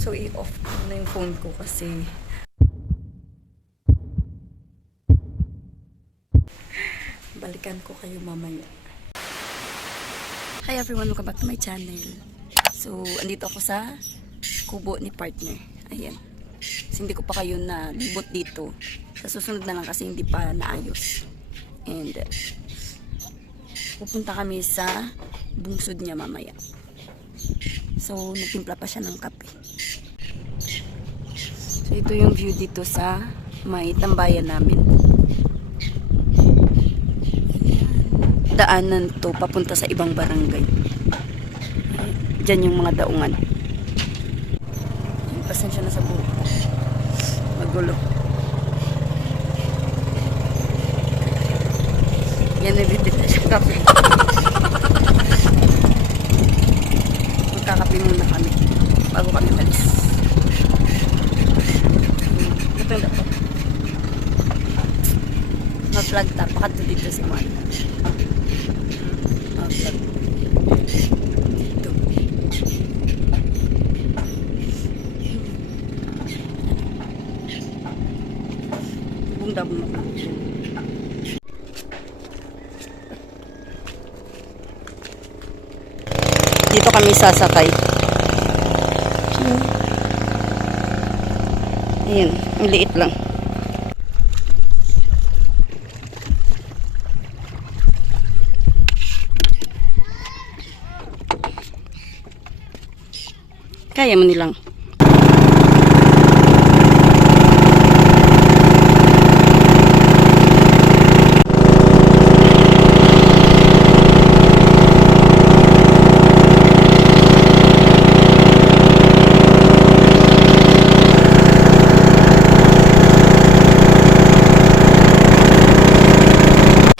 So, i-off ko na yung phone ko kasi balikan ko kayo mamaya. Hi everyone, welcome back to my channel. So, andito ako sa kubo ni partner. Ayan. Kasi hindi ko pa kayo na libot dito. Sa susunod na lang kasi hindi pa naayos. And pupunta kami sa bungsod niya mamaya. So, nagtimpla pa siya ng kape. So, ito yung view dito sa may tambayan namin. Daanan to papunta sa ibang barangay. Diyan yung mga daungan. Pasensya na sa buhok. Magulo. Yan, nilipit na siya kape. Magkakape muna kami bago kami malis. Ito yung dapat. Ma-vlog ta. Pakadto dito si Juan. Ma-vlog. Dito. Bunda-bunda. Dito kami sasakay. Ayan, ang liit lang. Kaya mo nilang.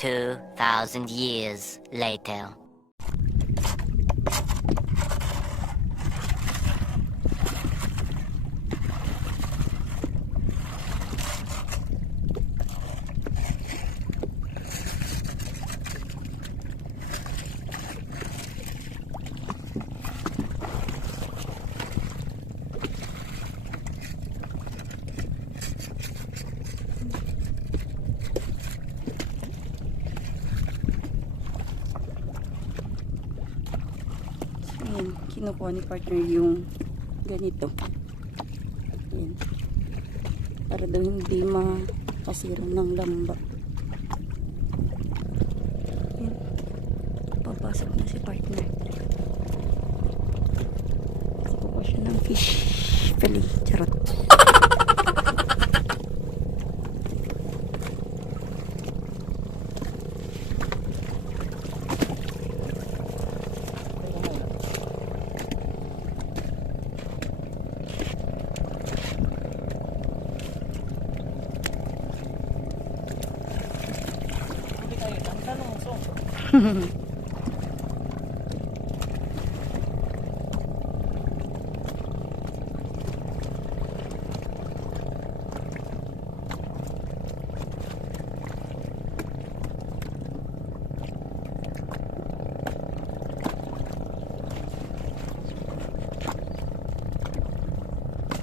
2,000 years later. Ayan, kinukuha ni partner yung ganito. Ayan. Para daw hindi makasira ng lamba. Ayan. Papasok na si partner. Kukuha siya ng fish fillet. Charot.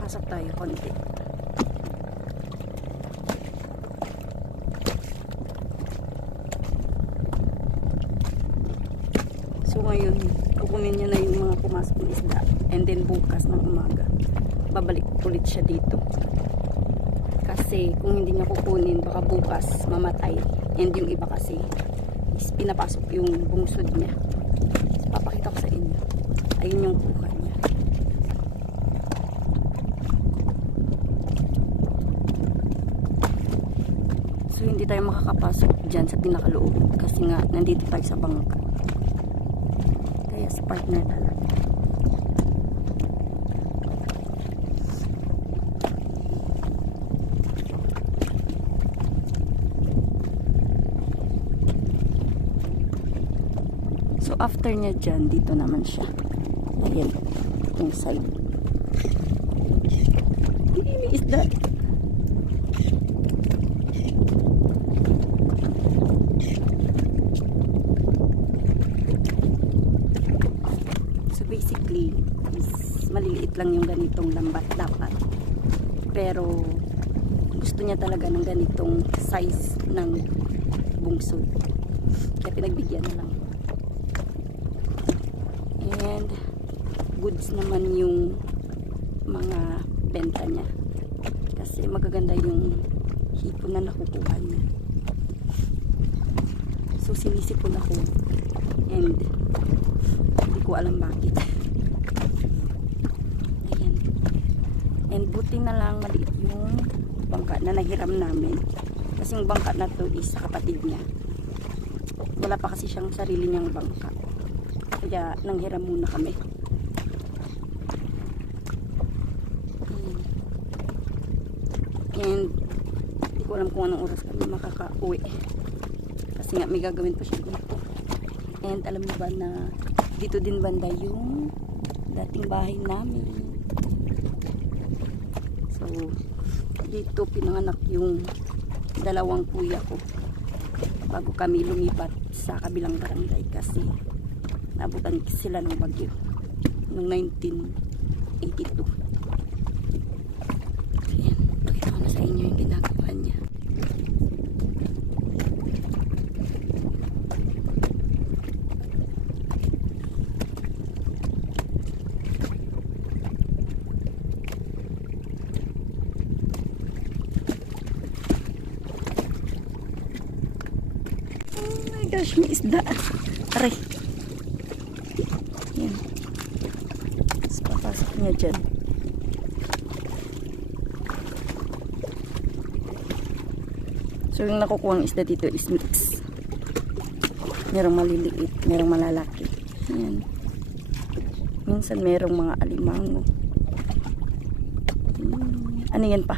Pasok tayo konti. So ngayon, kukunin niya na yung mga pumasok ng isda. And then bukas ng umaga, babalik ulit siya dito. Kasi kung hindi niya kukunin, baka bukas mamatay. And yung iba kasi, is pinapasok yung bungsod niya. Papakita ko sa inyo. Ayun yung kuha niya. So hindi tayo makakapasok dyan sa pinakaloob. Kasi nga, nandito tayo sa bangka. Kaya sa partner talaga. So after niya dyan, dito naman siya. Ayan, yung side. Hindi, is that? So basically, is maliliit lang yung ganitong lambat dapat. Pero gusto niya talaga ng ganitong size ng bungsod. Kaya pinagbigyan na lang. And goods naman yung mga benta niya. Kasi magaganda yung hipon na nakukuha niya. So sinisipon ako. And hindi ko alam bakit. Ayan. And buti na lang maliit yung bangka na nahiram namin. Kasi yung bangka na to is sa kapatid niya. Wala pa kasi siyang sarili niyang bangka. Kaya nanghiram muna kami. And hindi ko alam kung anong oras kami makaka-uwi. Kasi nga may gagawin pa siya dito. And alam niyo ba na dito din banda yung dating bahay namin. So dito pinanganak yung dalawang kuya ko bago kami lumipat sa kabilang barangay kasi nabutan sila ng bagyo noong 1982. Ayan, pakita ko na sa inyo yung ginagawa niya. Oh my gosh, may isda. Aray. Yan. Tapos papasok niya dyan. So yung nakukuha ng isda dito is mix. Merong maliliit, merong malalaki. Yan. Minsan merong mga alimango. Ano yan pa?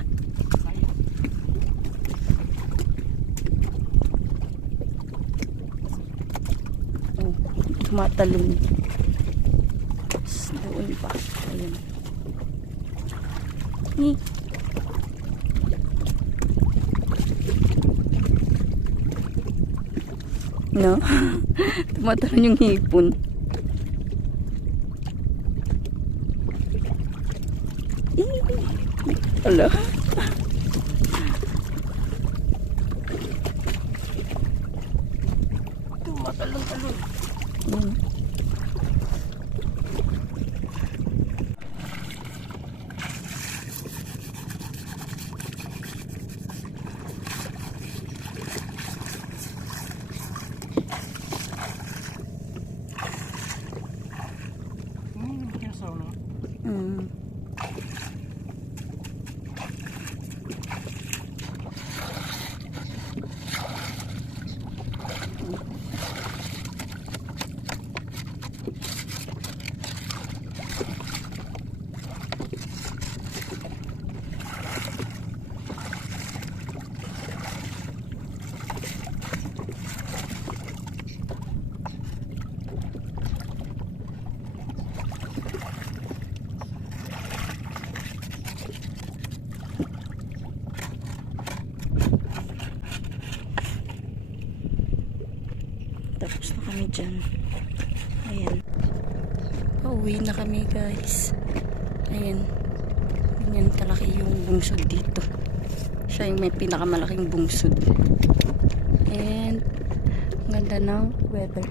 Oh, tumatalon. Doon pa. Ayan. No? Tumatalon yung hipon. Ala. Tumatalon-talon. Mm. Tapos na kami dyan. Ayan. Pauwi na kami guys. Ayan. Ganyan kalaki yung bungsod dito. Siya yung may pinakamalaking bungsod. And ganda ng weather.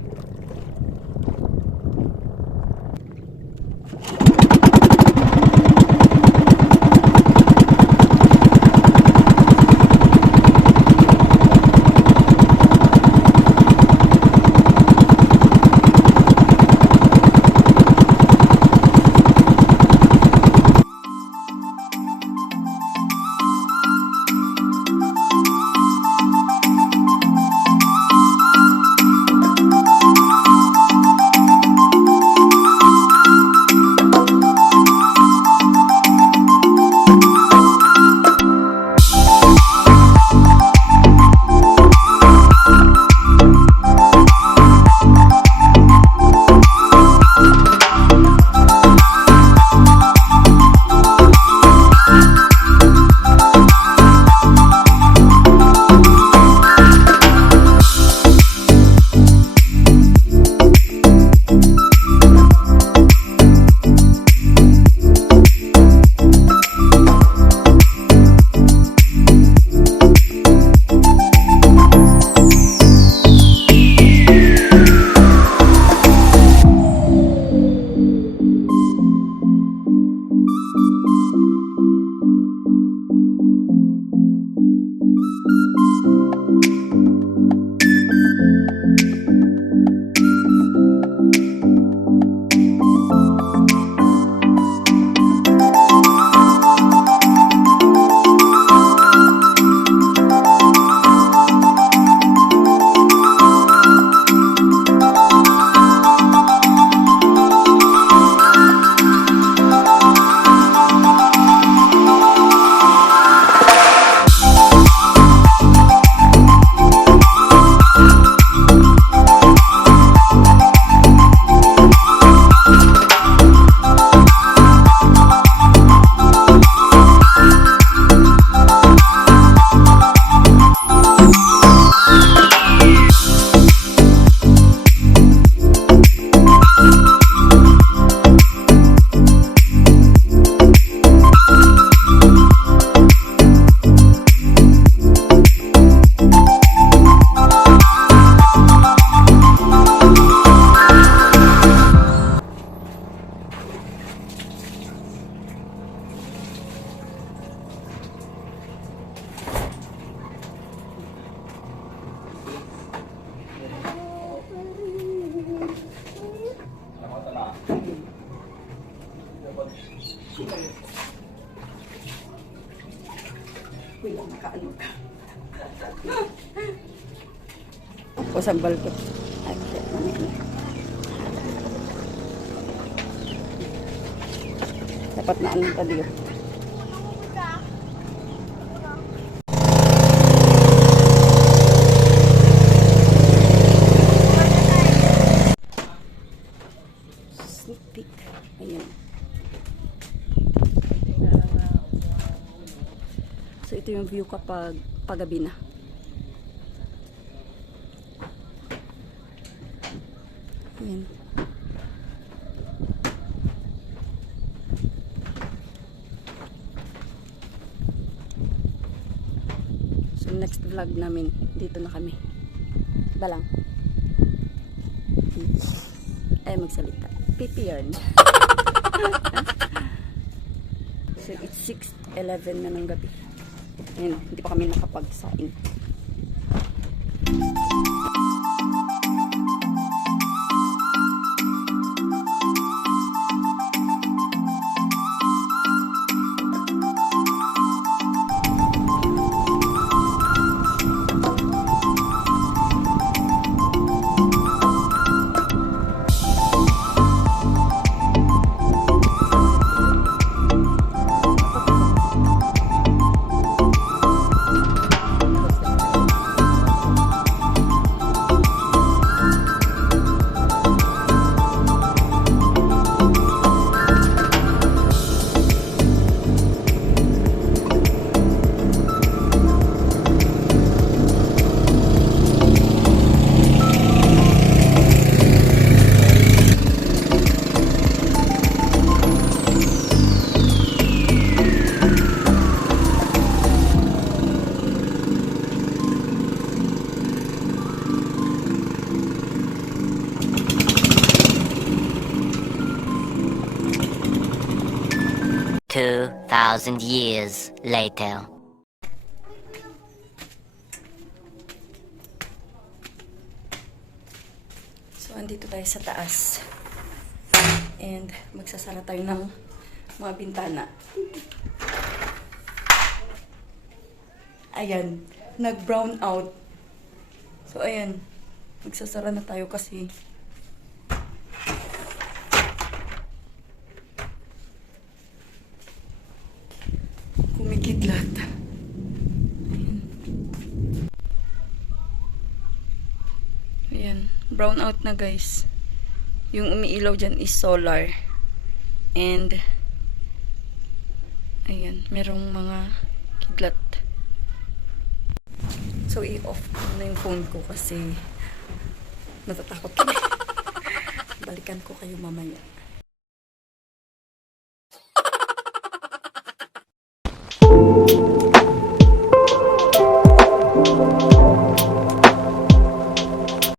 Uy, nakaano ka. O sambal ko. Ay, shit, mamaya. Dapat na anong taliyo. Sneak peek. Ayan. So, ito yung view kapag paggabi na. Ayan. So, next vlog namin, dito na kami. Balang. Ay, magsalita. Pipiyarn. So, it's 6:11 na ng gabi. Ayan, hindi pa kami nakapagsain. Two thousand years later. So, andito tayo sa taas. And, magsasara tayo ng mga bintana. Ayan, nag-brown out. So, ayan, magsasara na tayo kasi kumikidlat. Ayan. Ayan, brown out na guys. Yung umiilaw dyan is solar. And, ayan, merong mga kidlat. So, i-off ko na yung phone ko kasi natatakot kami. Balikan ko kayo mamaya.